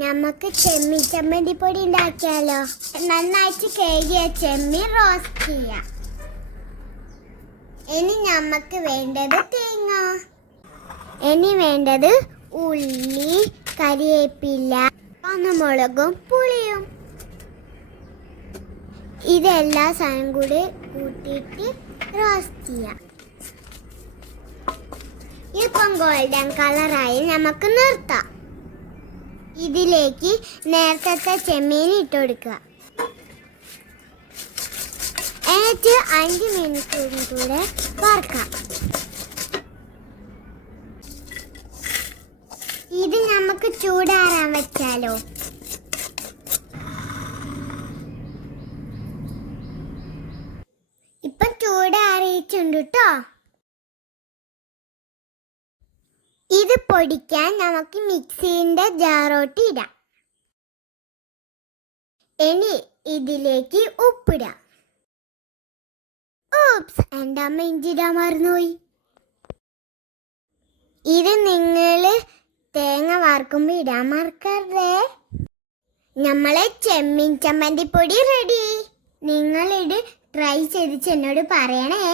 നമുക്ക് ചെമ്മീൻ ചമ്മന്തി പൊടി ഉണ്ടാക്കിയാലോ? നന്നായിട്ട് കഴുകിയ ചെമ്മീൻ റോസ്റ്റ് ചെയ്യാം. ഇനി നമുക്ക് വേണ്ടത് തേങ്ങ, ഇനി വേണ്ടത് ഉള്ളി, കരിവേപ്പില, പച്ചമുളകും പുളിയും. ഇതെല്ലാ സാധനം കൂടി കൂട്ടിയിട്ട് റോസ്റ്റ് ചെയ്യാം. ഇപ്പം ഗോൾഡൻ കളറായി നമുക്ക് നിർത്താം. ഇതിലേക്ക് നേരത്തെ ചെമ്മീൻ ഇട്ട് കൊടുക്കുക. എന്നിട്ട് 5 മിനിറ്റും കൂടെ വറക്കാം. ഇത് നമുക്ക് ചൂടാറാൻ വെച്ചാലോ? ഇപ്പൊ ചൂടാറിയിട്ടുണ്ട് കേട്ടോ. ഇത് പൊടിക്കാൻ നമുക്ക് മിക്സിന്റെ ജാറോട്ട് ഇടാം. ഇനി ഇതിലേക്ക് ഉപ്പിടാം. ഓപ്സ്, എൻ്റെ അമ്മ ഇഞ്ചിടാൻ മറന്നുപോയി. ഇത് നിങ്ങൾ തേങ്ങ വറുക്കുമ്പോൾ ഇടാൻ മറക്കരുതേ. നമ്മളെ ചെമ്മീൻ ചമ്മന്തി പൊടി റെഡി. നിങ്ങളിത് ട്രൈ ചെയ്ത് എന്നോട് പറയണേ.